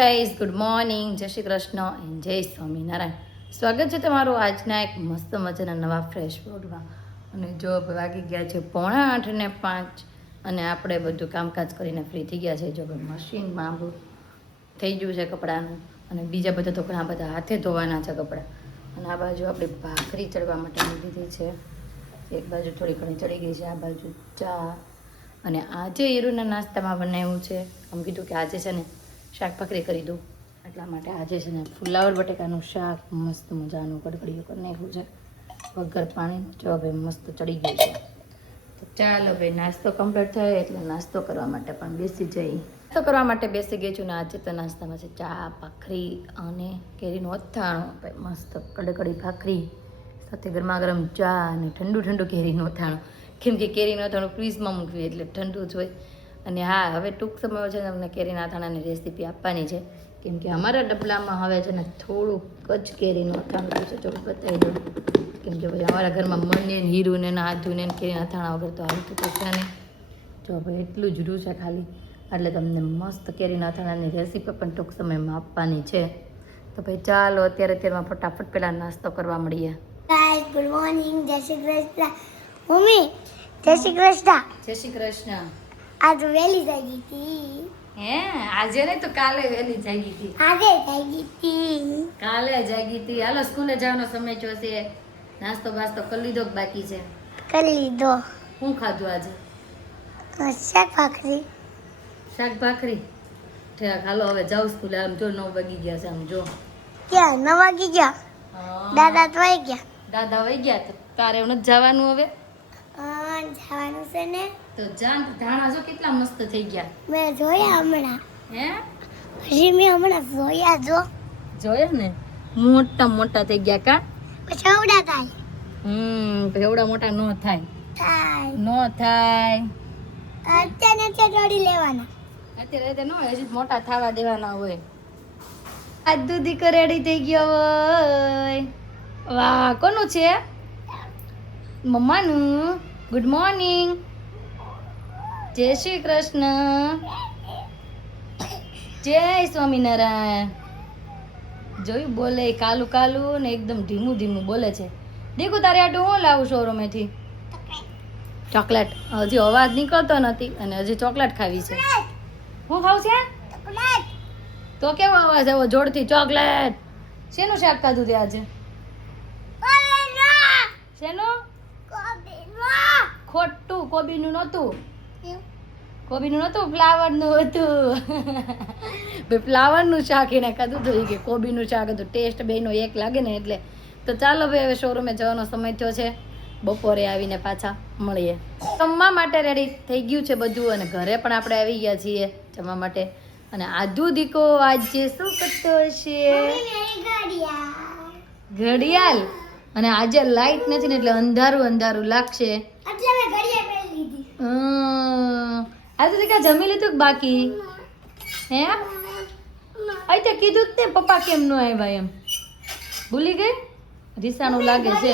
Guys good morning, જય Shri Krishna and જય સ્વામિનારાયણ. સ્વાગત છે તમારું આજના એક મસ્ત મજાના નવા ફ્રેશ બ્લોગમાં. અને જો વાગી ગયા છે 7:45 ને 5 અને આપણે બધું કામકાજ કરીને ફ્રી થઈ ગયા છે. જો મશીનમાં આપણું થઈ ગયું છે કપડાનું અને બીજા બધા તો ઘણા બધા હાથે ધોવાના છે કપડાં. અને આ બાજુ આપણે ભાખરી ચડવા માટે લીધી છે. એક બાજુ થોડી ઘણી ચડી ગઈ છે, આ બાજુ ચા. અને આજે હીરુના નાસ્તામાં બનાવ્યું છે, આમ કીધું કે આજે છે ને શાક ભાખરી કરી દઉં, એટલા માટે આજે છે ને ફુલાવર બટેકાનું શાક મસ્ત મજાનું કડકડીયું કરી નાખ્યું છે વગર પાણીનું. જો ભાઈ મસ્ત ચડી ગયું છે. તો ચાલો ભાઈ નાસ્તો કમ્પ્લીટ થાય એટલે નાસ્તો કરવા માટે પણ બેસી જઈ. નાસ્તો કરવા માટે બેસી ગઈ છું ને આજે તો નાસ્તામાં છે ચા ભાખરી અને કેરીનું અથાણું. ભાઈ મસ્ત કડકડી ભાખરી સાથે ગરમા ગરમ ચા અને ઠંડુ ઠંડુ કેરીનું અથાણું. કેમ કે કેરીનું અથાણું ફ્રીઝમાં મૂકવી એટલે ઠંડુ જ હોય. અને હા, હવે ટૂંક સમયમાં છે ને તમને કેરીના અથાણાની રેસીપી આપવાની છે, કેમ કે અમારા ડબલામાં હવે છે ને થોડુંક જ કેરીનું અથાણું છે. જો બતાવી દઉં, કેમ કે ભાઈ અમારા ઘરમાં મને હીરુને આધુને કેરીના અથાણા વગર તો આવતું તો છે નહીં. જો ભાઈ એટલું જ રૂ છે ખાલી, એટલે તમને મસ્ત કેરીના અથાણાની રેસીપી પણ ટૂંક સમયમાં આપવાની છે. તો ભાઈ ચાલો અત્યારમાં ફટાફટ પહેલાં નાસ્તો કરવા મળીએ. ગુડ મોર્નિંગ, જય શ્રી કૃષ્ણ. મમ્મી જય શ્રી કૃષ્ણ. જય શ્રી કૃષ્ણ. આજ વહેલી જાગી હતી. હે આજે નહીં તો કાલે વહેલી જાગી હતી. આજે જાગી હતી. કાલે જાગી હતી. હાલો સ્કૂલે જવાનો સમય થયો છે. નાસ્તો બાસ્તો કરી લીધો કે બાકી છે? કરી લીધો. શું ખાધું આજે? શાક ભાખરી. શાક ભાખરી. ઠીક, હાલો હવે જાઉં સ્કૂલે. આમ જો 9 વાગી ગયા છે. આમ જો ક્યાં 9 વાગી ગયા? દાદા તો આવી ગયા. દાદા વહી ગયા. તો તારે નથી જવાનું હવે? જવાનું છે ને. તો જાન. ધાણા જો કેટલા મસ્ત થઈ ગયા. મેં જોયા હમણાં. હે હજી મેં હમણાં જોયા. જોયા ને, મોટા મોટા થઈ ગયા કા. પછી આવડા થાય. એવડા મોટા નો થાય. થાય. નો થાય. અત્યારે દોડી લેવાના. અત્યારે નો હજી મોટા થવા દેવાના હોય. આજ દૂધી રેડી થઈ ગયો હોય. વાહ, કોનું છે? મમ્માનું. ગુડ મોર્નિંગ, જય શ્રી કૃષ્ણ, જય સ્વામિનારાયણ. જોયું બોલે કાલું કાલું ને એકદમ ધીમું ધીમું બોલે છે. દેખો તારે આટલું હું લાવું શોરૂમેથી? ચોકલેટ. હજી અવાજ નીકળતો નથી અને હજી ચોકલેટ ખાવી છે. હું ખાવું છે? તો કેવો અવાજ આવ્યો જોરથી? ચોકલેટ. શેનું શાક ખાધું તે આજે? શેનું? ખોટું. કોબીનું નહોતું. કોબીનું નહોતું, ફ્લાવરનું હતું. ભાઈ ફ્લાવરનું શાક એને ખાધું હતું કે કોબીનું શાક હતું. ટેસ્ટ બેનો એક લાગે ને એટલે. તો ચાલો ભાઈ હવે શોરૂમે જવાનો સમય થયો છે. બપોરે આવીને પાછા મળીએ. જમવા માટે રેડી થઈ ગયું છે બધું અને ઘરે પણ આપણે આવી ગયા છીએ જમવા માટે. અને આધુ દીકો આજે શું કરતો હશે? ઘડિયાળ. અને આજે લાઈટ નથી ને એટલે અંધારું અંધારું લાગશે. આજે દીકા જમી લીધું કે બાકી? હે અહીં તો કીધું જ તે પપ્પા કેમ ન આવ્યા એમ? ભૂલી ગઈ? રીસાનું લાગે છે.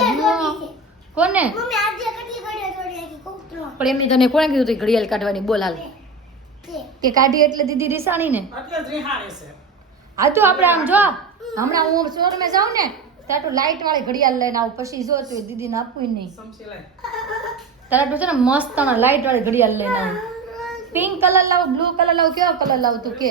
કોને? પણ એમની તને કોણે કીધું તું ઘડિયાળ કાઢવાની? બોલ હાલ. કે કાઢી એટલે દીદી રીસાણી ને? હા તો આપણે આમ જો, હમણાં હું શોરૂમે જાઉં ને તારું લાઈટ વાળી ઘડિયાળ લઈને આવું. પછી જો તું દીદીને આપવું નહીં. તારું છે ને મસ્ત લાઈટ વાળી ઘડિયાળ લઈને આવું. પિંક કલર લાવું, બ્લુ કલર લાવું, કેવો કલર લાવું તું કે?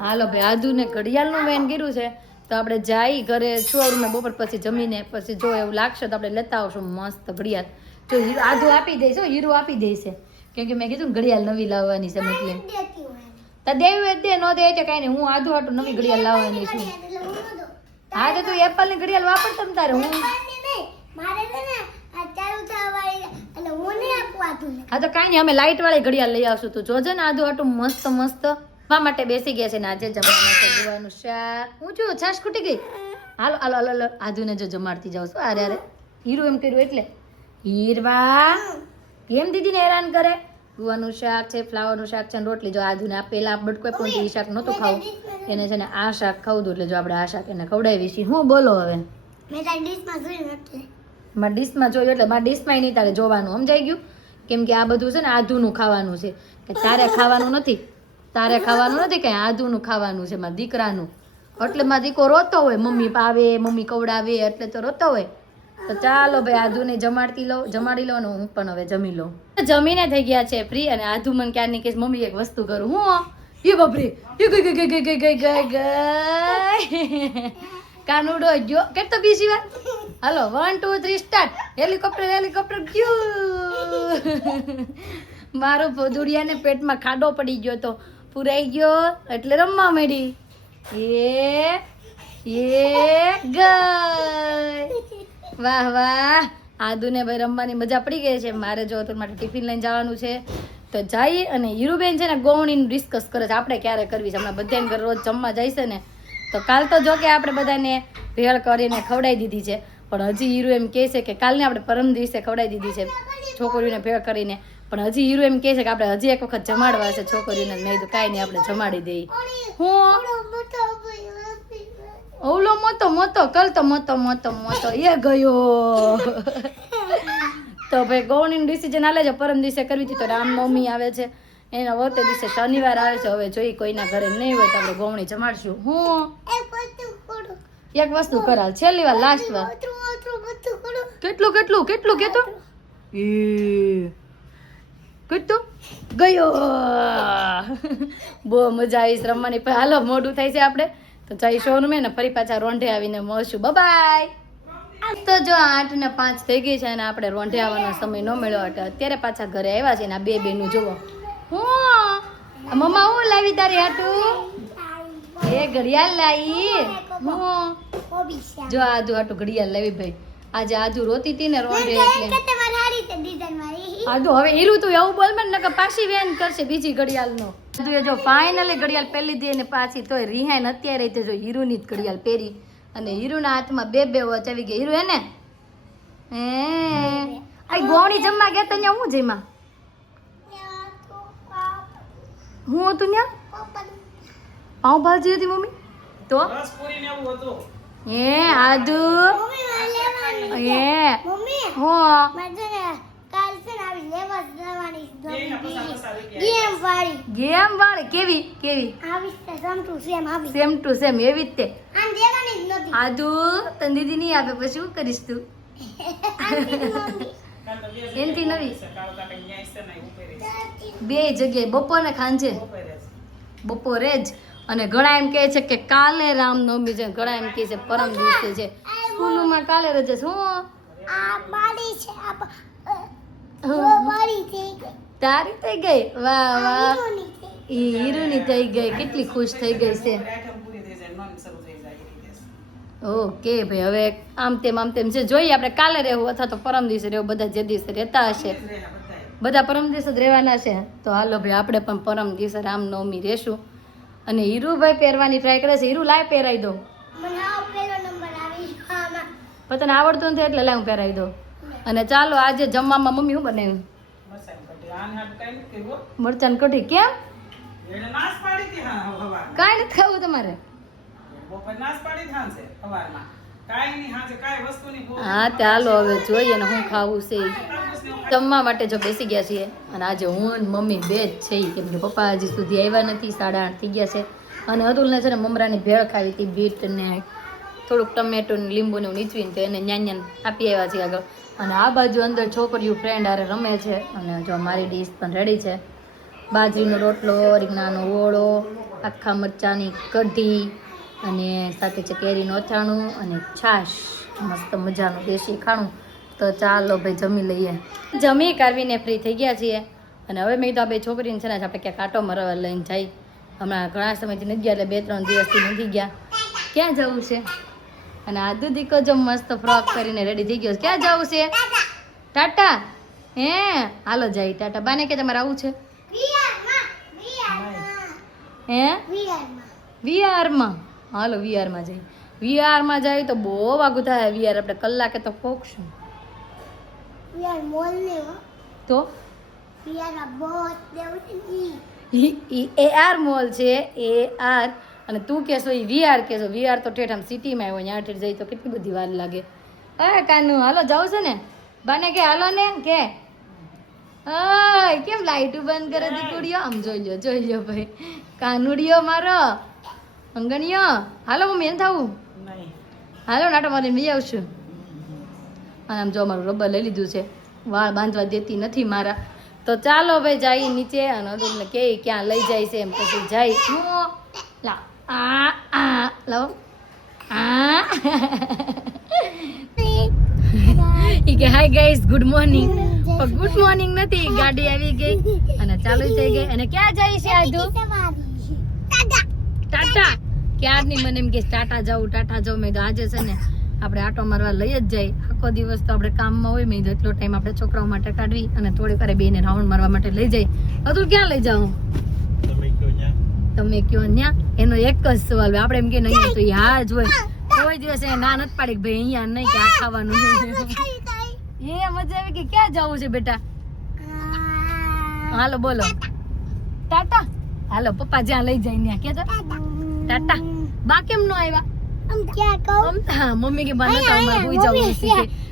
હાલો ભાઈ, આધુને ઘડિયાળનું વેન કર્યું છે તો આપણે જઈ ઘરે શોરૂમે બપોર પછી જમીને પછી જો એવું લાગશે તો આપણે લેતા આવશું મસ્ત ઘડિયાળ. જો આધુ આપી દઈશ, હીરો આપી દેશે, કેમ કે મેં કીધું ઘડિયાળ નવી લાવવાની છે એટલે. તો દેવી દે, ન દે એટલે કાંઈ નહીં. હું આધુ હાટું નવી ઘડિયાળ લાવવાની છું. હા તો તું એપલની ઘડિયાળ વાપર તમ તારે. હું હા તો કાંઈ નહીં, અમે લાઈટ વાળી ઘડિયાળ લઈ આવશું. તું જોજે ને આધુ હાટું મસ્ત મસ્ત જમવા માટે બેસી ગયા છે ને આજે જમવાનું જોવાનું શાક. હું જો છાશ ખૂટી ગઈ. હાલો હાલો હાલો આધુને જો જમાડતી જાઉં છું. અરે અરે હીરું એમ કર્યું એટલે. હીરવા કેમ દીદીને હેરાન કરે? ગુવાનું શાક છે, ફ્લાવરનું શાક છે ને રોટલી. જો આધુને આ પેલા બટકો પણ એ શાક નહોતું ખાવું, એને છે ને આ શાક ખાવું હતું એટલે જો આપણે આ શાક એને ખવડાવી છીએ. હું બોલો હવે? મારા ડીશમાં જોયું એટલે મારા ડીશમાં નહીં તારે જોવાનું, સમજાઈ ગયું? કેમ કે આ બધું છે ને આધુનું ખાવાનું છે, કે તારે ખાવાનું નથી. તારે ખાવાનું નથી કઈ આદુનું ખાવાનું છે મારા દીકરાનું એટલે મારો દીકરો રોતો હોય મમ્મી પાવે મમ્મી કવડાવે એટલે તો રોતો હોય તો ચાલો ભાઈ આદુને જમાડી લો ને હું પણ હવે જમી લઉં જમીને થઈ ગયા છે ફ્રી અને આદુ મને ક્યારની કે મમ્મી એક વસ્તુ કરું હું એ બાપરે એ ગઈ કાનુડો ગયો કેટલો બીજી વાર હાલો 1 2 3 સ્ટાર્ટ હેલિકોપ્ટર ગયું મારો ભોદુડિયાને પેટમાં ખાડો પડી ગયો તો પુરાઈ ગયો એટલે રમવા માંડી એ ગઈ વાહ વાહ આદુને ભાઈ રમવાની મજા પડી ગઈ છે મારે જો તો માટે ટિફિન લઈને જવાનું છે તો જઈ અને હીરુબેન છે ને ગૌણીનું ડિસ્કસ કરે છે આપણે ક્યારે કરવી છે હમણાં બધાને ઘરે રોજ જમવા જાય છે ને તો કાલ તો જો કે આપણે બધાને ભેળ કરીને ખવડાવી દીધી છે પણ હજી હીરુ એમ કહે છે કે કાલને આપણે પરમ દિવસે ખવડાવી દીધી છે છોકરીઓને ભેળ કરીને પણ હજી હીરુ એમ કહે છે કે આપણે હજી એક વખત જમાડવા છે છોકરીઓને મેં કીધું કાંઈ નહીં આપણે જમાડી દઈએ હું ઓલો મોતો કલ તો મોતો એ ગયો તો ભાઈ ગૌણીનું ડિસિઝન આલે છે પરમ દિવસે કરવી હતી તો રામનવમી આવે છે એના વખતે દિવસે શનિવાર આવે છે હવે જોઈ કોઈના ઘરે નહીં હોય તો આપણે ગૌણી જમાડશું હું એક વસ્તુ કરાલ છેલ્લી વાર લાસ્ટ વાર કેટલું કેતો એ કેટલું ગયો બહુ મજા આવી રમવાની પણ હાલો મોડું થાય છે આપણે તો ચાઈ શોરૂમ ને ફરી પાછા રોંઢે આવીને મળશું બાય તો જો 8 ને 5 થઈ ગઈ છે અને આપણે રોંઢે આવવાનો સમય ન મળ્યો એટલે અત્યારે પાછા ઘરે આવ્યા છે ને આ બે બેનું જોવો હું મમ્મા હું લાવી તારી હાટું એ ઘડિયાળ લાવી હું જો આદુ હાટું ઘડિયાળ લાવી ભાઈ આજે આદુ રોતી હતી ને રોંઢે એટલે આદુ હવે હીરું તું એવું બોલ મને નકર પાછી વેન કરશે બીજી ઘડિયાળનો આદુ એ જો ફાઇનલી ઘડિયાળ પહેલી દે ને પાછી તોય રિહાઈન અત્યારે તે જો હીરુની જ ઘડિયાળ પહેરી અને હીરુના હાથમાં બે વોચ આવી ગઈ હીરુ હે ને આ ગોણી જમવા ગયા તો ત્યાં હું જઈમાં હું હતું ત્યાં પાઉંભાજી હતી મમ્મી તો એ આદુ એ હો ગેમ વાળી કેવી સેમ ટુ સેમ એવી જ તે આદુ તને દીદી નહીં આપે પછી શું કરીશ તું એનથી નવી બે જગ્યાએ બપોર ને ખાંજે બપોરે જ અને ઘણા એમ કહે છે કે કાલે રામનવમી છે ઘણા એમ કહે છે પરમ દિવસે છે સ્કૂલોમાં કાલે રજા શું તારી થઈ ગઈ વાહ વાહ હીરુની થઈ ગઈ કેટલી ખુશ થઈ ગઈ છે ઓકે ભાઈ હવે આમ તેમ છે જોઈએ આપણે કાલે રહેવું અથવા તો પરમ દિવસે રહેવું બધા જે દિવસે રહેતા હશે બધા પરમ દિવસે જ રહેવાના છે તો હાલો ભાઈ આપણે પણ પરમ દિવસે રામનવમી રહેશું અને હીરુભાઈ પહેરવાની ટ્રાય કરે છે હીરુ લાય પહેરાવી દો પણ તને આવડતું નથી એટલે લાય હું પહેરાવી દઉં અને ચાલો આજે જમવામાં મમ્મી શું બનાવ્યું મરચાં કઢી કેમ કાંઈ નથી ખાવું તમારે હા ચાલો હવે જોઈએ ને શું ખાવું છે જમવા માટે જો બેસી ગયા છીએ અને આજે હું ને મમ્મી બે જ છે કેમ કે પપ્પા હજી સુધી આવ્યા નથી 8:30 થઈ ગયા છે અને અતુલને છે ને મમરાની ભેળ ખાવી હતી બીટ ને થોડુંક ટમેટો ને લીંબુ ને નીચવીને તો એને ન્યાન આપી આવ્યા છે આગળ અને આ બાજુ અંદર છોકરીઓ ફ્રેન્ડ હારે રમે છે અને જો મારી ડીશ પણ રેડી છે બાજરીનો રોટલો રીંગણાનો ઓળો આખા મરચાંની કઢી અને સાથે છે કેરીનું અથાણું અને છાશ મસ્ત મજાનું દેશી ખાણું તો ચાલો ભાઈ જમી લઈએ જમી કાઢવીને ફ્રી થઈ ગયા છીએ અને હવે મેં તો આ બે છોકરીને છે ને આપણે ક્યાંક આટો મારવા લઈને જાય હમણાં ઘણા સમયથી નથી ગયા એટલે 2-3 દિવસથી નથી ગયા ક્યાં જવું છે અને આ દીકો જો મસ્ત ફ્રોક કરીને રેડી થઈ ગયો ક્યાં જવું છે ટાટા હે હાલો જાય ટાટા બાને કે તમારે આવું છે હે વીઆરમાં હાલો વીઆરમાં જઈ વીઆરમાં જાય તો બહુ વાગું થાય વીઆર આપણે કલાકે તો પોકશું તો AR મોલ છે AR અને તું કહેશો એ VR કહેશો VR તો ઠેઠ આમ સિટીમાં આવ્યો ત્યાં ઠેઠ જઈ તો કેટલી બધી વાર લાગે હા કાનું હાલો જાવ છે ને બાને કે હાલો ને કે હાય કેમ લાઈટ બંધ કરે દીકુડીઓ આમ જોઈ લ્યો ભાઈ કાનુડિયો મારો અંગણિયો હાલો મમ્મી એમ થાવું હાલો નાટો મારીને બી આવશું અને આમ જો મારું રબર લઈ લીધું છે વાળ બાંધવા દેતી નથી મારા તો ચાલો ભાઈ જઈ નીચે અને તમને કે ક્યાં લઈ જાય છે એમ પછી જાય હું લા આ લાવો આ ઈ કે હાય ગાઈસ ગુડ મોર્નિંગ પણ ગુડ મોર્નિંગ નથી ગાડી આવી ગઈ અને ચાલુ થઈ ગઈ અને ક્યાં જાય છે આજુ ટાટા ક્યારની મને એમ કે ટાટા જાઉં મેં તો આજે છે ને આપણે આટો મારવા લઈ જ જાય આખો દિવસ તો આપણે કામમાં હોય મેં એટલો ટાઈમ આપણે છોકરાઓ માટે કાઢવી અને થોડીક વાર બેને રાઉન્ડ મારવા માટે લઈ જાય અતુલ ક્યાં લઈ જાઉં તમે કયો ન્યા એનો એક જ સવાલ આપણે એમ કે નહીં તો હા જ હોય કોઈ દિવસ એ ના નથી પાડી કે ભાઈ અહીંયા નહીં કે આ ખાવાનું એ મજા આવી કે ક્યાં જવું છે બેટા હાલો બોલો ટાટા હાલો પપ્પા જ્યાં લઈ જાય ત્યાં કે ટાટા બા કેમ નો આવ્યા હા મમ્મી કે બા નતા અમારે હોઈ જવું છે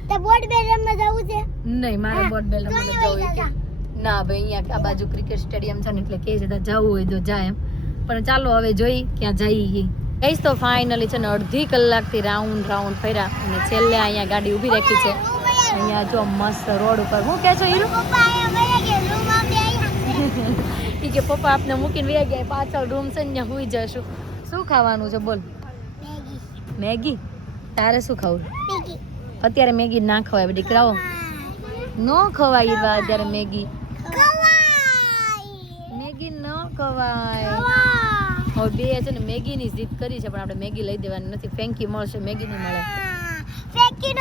તો બોર્ડ બેલ રમવા જવું છે નહીં મારે બોર્ડ બેલ રમવા જવું છે ના ભાઈ અહીંયા આ બાજુ ક્રિકેટ સ્ટેડિયમ છે ને એટલે કે છે જવું હોય તો જાય એમ પણ ચાલો હવે જોઈ ક્યાં જઈએ ગઈશ તો ફાઇનલી છે ને અડધી કલાકથી રાઉન્ડ ફર્યા અને છેલ્લે અહીંયા ગાડી ઊભી રાખી છે અહીંયા જો મસ્ત રોડ ઉપર હું કે છો હીરો ઈ કે પપ્પા આપને મૂકીને વયા ગયા પાછળ રૂમ છે ને ત્યાં હુઈ જશું શું ખાવાનું છે બોલ મેગી તારે શું ખાવું અત્યારે મેગી ના ખવાય દીકરાઓ નો ખવાય ઈવા અત્યારે મેગી ન ખવાય હવે બે છે ને મેગીની જીદ કરી છે પણ આપણે મેગી લઈ દેવાની નથી ફેંકી મળશે મેગી નહીં મળે ફેંકી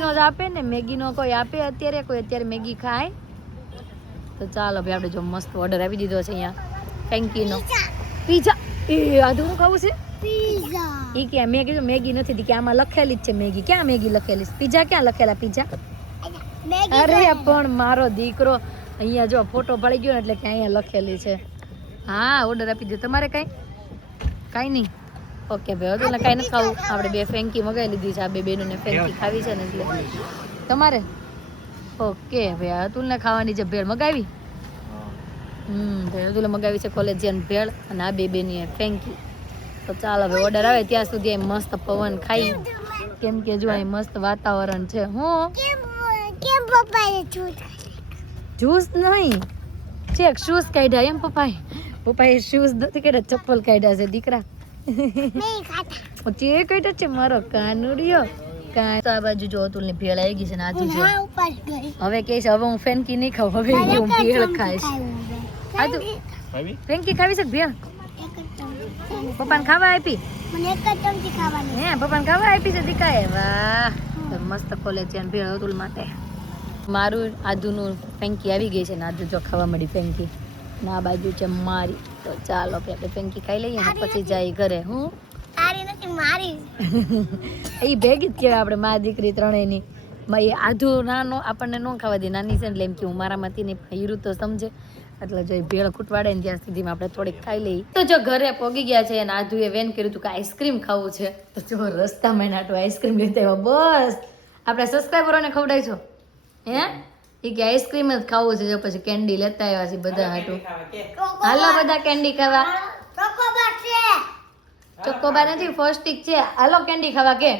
નો જ આપે ને મેગી નો કોઈ આપે અત્યારે મેગી ખાય તો ચાલો ભાઈ આપણે જો મસ્ત ઓર્ડર આપી દીધો છે અહીંયા ફેંકી નો પીઝા એ આધુનું ખાવું છે ઈ કે મેં કીધું મેગી નથી કે આમાં લખેલી જ છે મેગી ક્યાં મેગી લખેલી છે પીઝા ક્યાં લખેલા પીઝા અરે પણ મારો દીકરો અહીંયા જો ફોટો પડી ગયો ને એટલે કે અહીંયા લખેલી છે હા ઓર્ડર આપી દો તમારે કાંઈ નહીં ઓકે ભાઈ અતુલને કાંઈ નથી ખાવું આપણે બે ફેંકી મગાવી લીધી છે આ બે બેનોને ફેંકી ખાવી છે ને એટલે તમારે ઓકે ભાઈ અતુલને ખાવાની છે ભેળ મગાવી ભાઈ અતુલે મગાવી છે કોલેજિયન ભેળ અને આ બે બેની ફેંકી તો ચાલો હવે ઓર્ડર આવે ત્યાં સુધી મસ્ત પવન ખાઈ કેમ કે જો અહીં મસ્ત વાતાવરણ છે હું જ્યુસ નહીં ચેક શૂઝ કાઢ્યા એમ પપ્પાએ શૂઝ નથી કાઢ્યા ચપ્પલ કાઢ્યા છે દીકરા ચે કાઢ્યા છે મારો કાનુડિયો તો આ બાજુ જો અતુલ ની ભેળ આવી ગઈ છે ને આજુ જો હવે કે છે હવે હું ફેંકી નહીં ખાઉં હવે હું ભેળ ખાઈશ આજુ ફેંકી ખાવી છે ભેળ પપ્પાને ખાવા આપી હે પપ્પાને ખાવા આપી છે દીકાએ વાહ મસ્ત કોલેજિયન ભેળ અતુલ માટે મારું આદુનું ફેંકી આવી ગઈ છે ને આદુ જો ખાવા મળી ફેંકી ના બાજુ છે મારી તો ચાલો આપણે ફેંકી ખાઈ લઈએ ને પછી જાય ઘરે હું એ ભેગી જ કહેવાય આપણે મા દીકરી ત્રણેયની એ આધુ નાનો આપણને ન ખાવા દે નાની છે એટલે એમ કે હું મારામાંથી નહીં હીરું તો સમજે એટલે જો ભેળ ખૂટવાડે ને ત્યાં સુધીમાં આપણે થોડીક ખાઈ લઈએ તો જો ઘરે પોગી ગયા છે અને આધુએ વેન કર્યું હતું કે આઈસ્ક્રીમ ખાવું છે તો જો રસ્તામાં નાટો આઈસ્ક્રીમ લેતા આવ્યો બસ આપણે સબસ્ક્રાઈબરોને ખવડાવીશું હે એ કે આઈસ્ક્રીમ જ ખાવું છે જો પછી કેન્ડી લેતા આવ્યા છે બધા હાટું હાલો બધા કેન્ડી ખાવા ચોકોબાર નથી ફર્સ્ટિક છે હાલો કેન્ડી ખાવા કે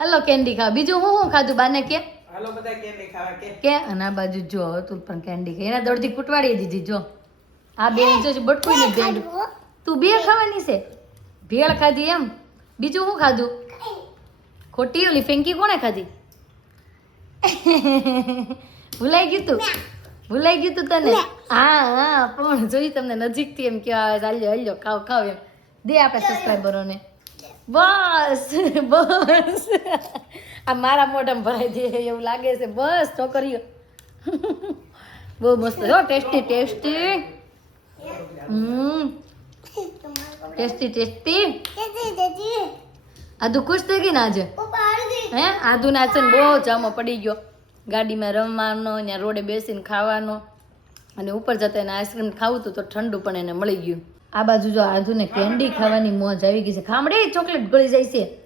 હાલો કેન્ડી ખાવા બીજું હું ખાધું બાને કે હાલો બધા કેન્ડી ખાવા કે અને આ બાજુ જો તું પણ કેન્ડી ખાઈ એના દોડથી કૂટવાડી દીધી જો આ બે જો બટકું ને બેડ તું બે ખાવાની છે ભેળ ખાધી એમ બીજું શું ખાધું ખોટી ઓલી ફેંકી કોણે ખાધી ભૂલાઈ ગયું તું તને હા પણ જોઈ તમને નજીકથી એમ કેવા હાલ્યો ખાવ એમ દે આપણે સબસ્ક્રાઈબરોને બસ આ મારા મોઢામાં ભરાઈ દે એવું લાગે છે બસ છોકરીઓ બહુ મસ્ત હો ટેસ્ટી ટેસ્ટી આદુ ખુશ થઈ ગઈ ને આજે હે આદુ ના છે ને બહુ જામો પડી ગયો ગાડીમાં રમવાનો ત્યાં રોડે બેસીને ખાવાનો અને ઉપર જતા એને આઈસ્ક્રીમ ખાવું હતું તો ઠંડુ પણ એને મળી ગયું આ બાજુ જો આદુને કેન્ડી ખાવાની મોજ આવી ગઈ છે ખામડી ચોકલેટ ગળી જાય છે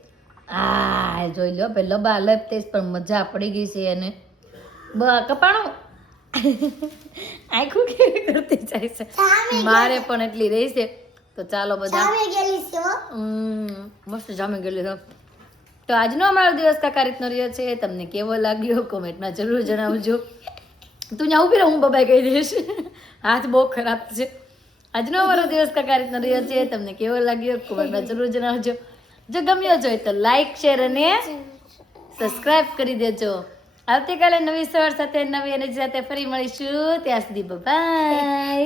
આ જોઈ લો ભાઈ લબા લપ તેજ પણ મજા પડી ગઈ છે એને કપાણું આખું કેવી કરતી જાય છે સામે મારે પણ એટલી રહી છે તો ચાલો બધા સામે ગયેલી છે હો. મસ્ત જામી ગયેલી છે તો આજનો અમારો દિવસ કાકા રીતનો રહ્યો છે તમને કેવો લાગ્યો કોમેન્ટમાં જરૂર જણાવજો તું ત્યાં ઊભી રહે હું બબાઈ કહી દઈશ હાથ બહુ ખરાબ છે આજનો અમારો દિવસ કાકા રીતનો રહ્યો છે તમને કેવો લાગ્યો કોમેન્ટમાં જરૂર જણાવજો જો ગમ્યો હોય તો લાઈક શેર અને સબસ્ક્રાઇબ કરી દેજો આવતીકાલે નવી સવાર સાથે નવી એનર્જી સાથે ફરી મળીશું ત્યાં સુધી બાય